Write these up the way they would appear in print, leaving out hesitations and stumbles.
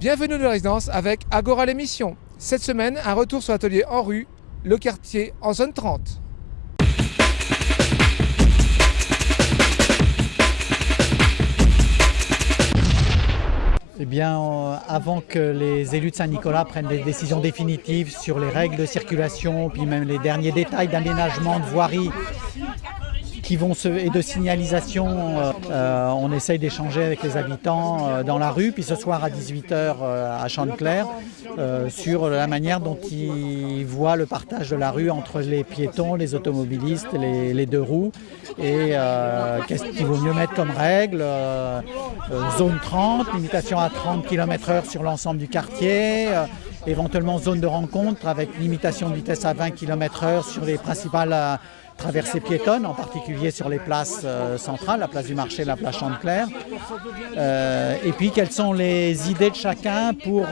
Bienvenue dans la résidence avec Agora l'émission. Cette semaine, un retour sur l'atelier en rue, le quartier en zone 30. Eh bien, avant que les élus de Saint-Nicolas prennent des décisions définitives sur les règles de circulation, puis même les derniers détails d'aménagement de voirie et de signalisation, on essaye d'échanger avec les habitants dans la rue, puis ce soir à 18h à Chanteclair, sur la manière dont ils voient le partage de la rue entre les piétons, les automobilistes, les deux roues, et qu'est-ce qu'il vaut mieux mettre comme règle. Zone 30, limitation à 30 km/h sur l'ensemble du quartier, éventuellement zone de rencontre avec limitation de vitesse à 20 km/h sur les principales traversées piétonnes, en particulier sur les places centrales, la place du marché, la place Chanteclair. Et puis quelles sont les idées de chacun pour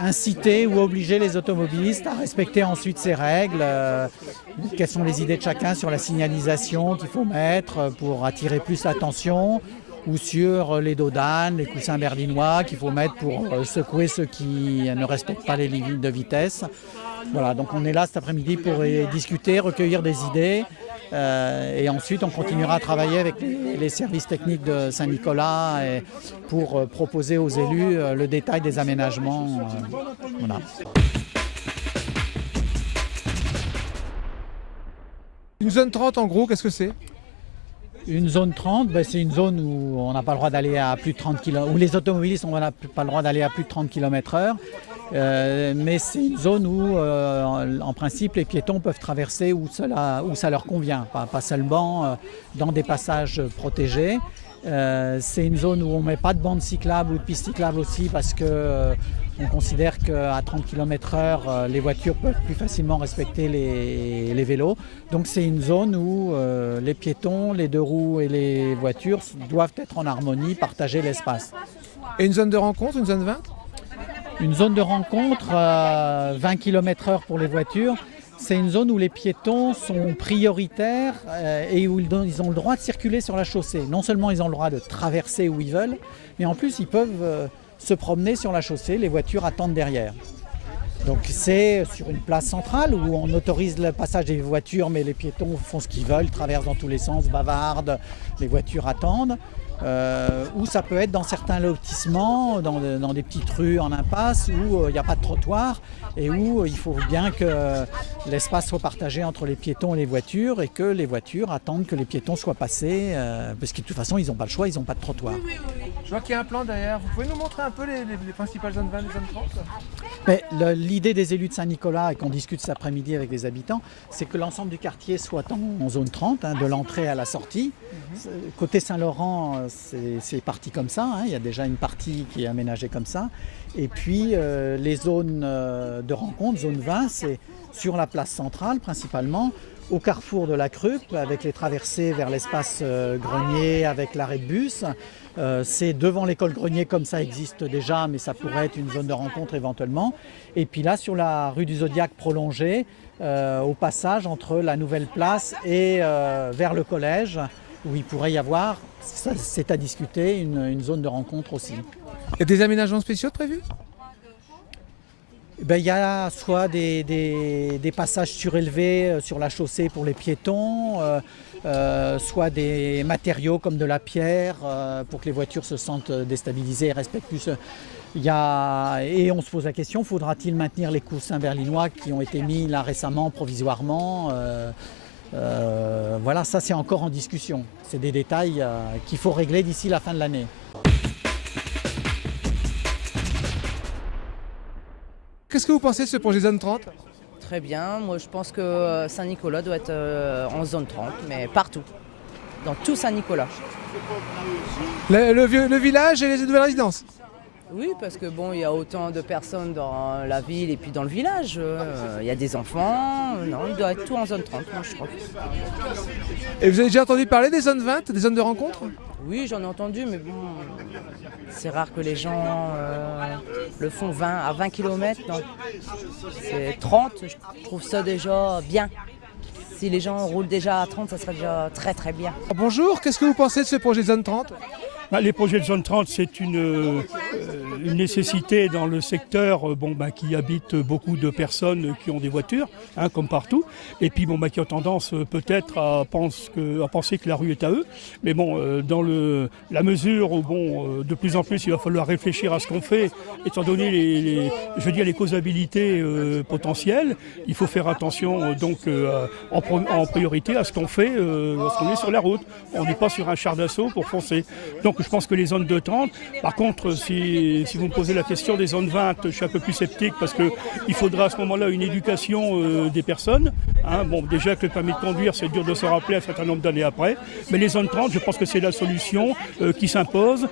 inciter ou obliger les automobilistes à respecter ensuite ces règles. Quelles sont les idées de chacun sur la signalisation qu'il faut mettre pour attirer plus l'attention, ou sur les dos d'âne, les coussins berlinois qu'il faut mettre pour secouer ceux qui ne respectent pas les limites de vitesse. Voilà, donc on est là cet après-midi pour discuter, recueillir des idées, et ensuite on continuera à travailler avec les services techniques de Saint-Nicolas pour proposer aux élus le détail des aménagements. Voilà. Une zone 30 en gros, qu'est-ce que c'est ? Une zone 30, c'est une zone où on n'a pas le droit d'aller à plus de 30 km, où les automobilistes n'ont pas le droit d'aller à plus de 30 km/h. Mais c'est une zone où, en principe, les piétons peuvent traverser où ça leur convient, pas seulement dans des passages protégés. C'est une zone où on ne met pas de bande cyclable ou de piste cyclable aussi parce que on considère qu'à 30 km/h, les voitures peuvent plus facilement respecter les vélos. Donc c'est une zone où les piétons, les deux roues et les voitures doivent être en harmonie, partager l'espace. Et une zone de rencontre, une zone 20 ? Une zone de rencontre, 20 km/h pour les voitures. C'est une zone où les piétons sont prioritaires et où ils ont le droit de circuler sur la chaussée. Non seulement ils ont le droit de traverser où ils veulent, mais en plus ils peuvent se promener sur la chaussée, les voitures attendent derrière. Donc c'est sur une place centrale où on autorise le passage des voitures, mais les piétons font ce qu'ils veulent, traversent dans tous les sens, bavardent, les voitures attendent. Ou ça peut être dans certains lotissements, dans des petites rues en impasse où il n'y a pas de trottoir et où il faut bien que l'espace soit partagé entre les piétons et les voitures et que les voitures attendent que les piétons soient passés parce que de toute façon ils n'ont pas le choix, ils n'ont pas de trottoir. Oui. Je vois qu'il y a un plan derrière. Vous pouvez nous montrer un peu les principales zones 20 et zones 30 ? Mais l'idée des élus de Saint-Nicolas et qu'on discute cet après-midi avec les habitants, c'est que l'ensemble du quartier soit en zone 30, de l'entrée à la sortie. Côté Saint-Laurent, c'est parti comme ça, il y a déjà une partie qui est aménagée comme ça. Et puis les zones de rencontre, zone 20, c'est sur la place centrale principalement, au carrefour de la Crupe, avec les traversées vers l'espace grenier, avec l'arrêt de bus. C'est devant l'école Grenier comme ça existe déjà, mais ça pourrait être une zone de rencontre éventuellement. Et puis là, sur la rue du Zodiac prolongée, au passage entre la nouvelle place et vers le collège, où il pourrait y avoir, c'est à discuter, une zone de rencontre aussi. Il y a des aménagements spéciaux prévus ? Il y a soit des passages surélevés sur la chaussée pour les piétons, soit des matériaux comme de la pierre pour que les voitures se sentent déstabilisées et respectent plus. Et on se pose la question, faudra-t-il maintenir les coussins berlinois qui ont été mis là récemment provisoirement voilà, ça c'est encore en discussion. C'est des détails qu'il faut régler d'ici la fin de l'année. Qu'est-ce que vous pensez de ce projet zone 30 ? Très bien, moi je pense que Saint-Nicolas doit être en zone 30, mais partout, dans tout Saint-Nicolas. Le village et les nouvelles résidences ? Oui, parce que bon, il y a autant de personnes dans la ville et puis dans le village. Il y a des enfants, non, il doit être tout en zone 30, moi je crois. Et vous avez déjà entendu parler des zones 20, des zones de rencontre ? Oui, j'en ai entendu, mais bon, c'est rare que les gens le font à 20 km, non. C'est 30, je trouve ça déjà bien. Si les gens roulent déjà à 30, ça serait déjà très très bien. Bonjour, qu'est-ce que vous pensez de ce projet zone 30 ? Les projets de zone 30, c'est une nécessité dans le secteur qui habite beaucoup de personnes qui ont des voitures, comme partout, et puis qui ont tendance peut-être à penser que la rue est à eux. Mais dans la mesure où de plus en plus il va falloir réfléchir à ce qu'on fait, étant donné les causabilités potentielles, il faut faire attention en priorité à ce qu'on fait lorsqu'on est sur la route. On n'est pas sur un char d'assaut pour foncer. Donc je pense que les zones de 30, par contre, si vous me posez la question des zones 20, je suis un peu plus sceptique parce qu'il faudra à ce moment-là une éducation des personnes. Déjà que le permis de conduire, c'est dur de se rappeler un certain nombre d'années après. Mais les zones 30, je pense que c'est la solution qui s'impose.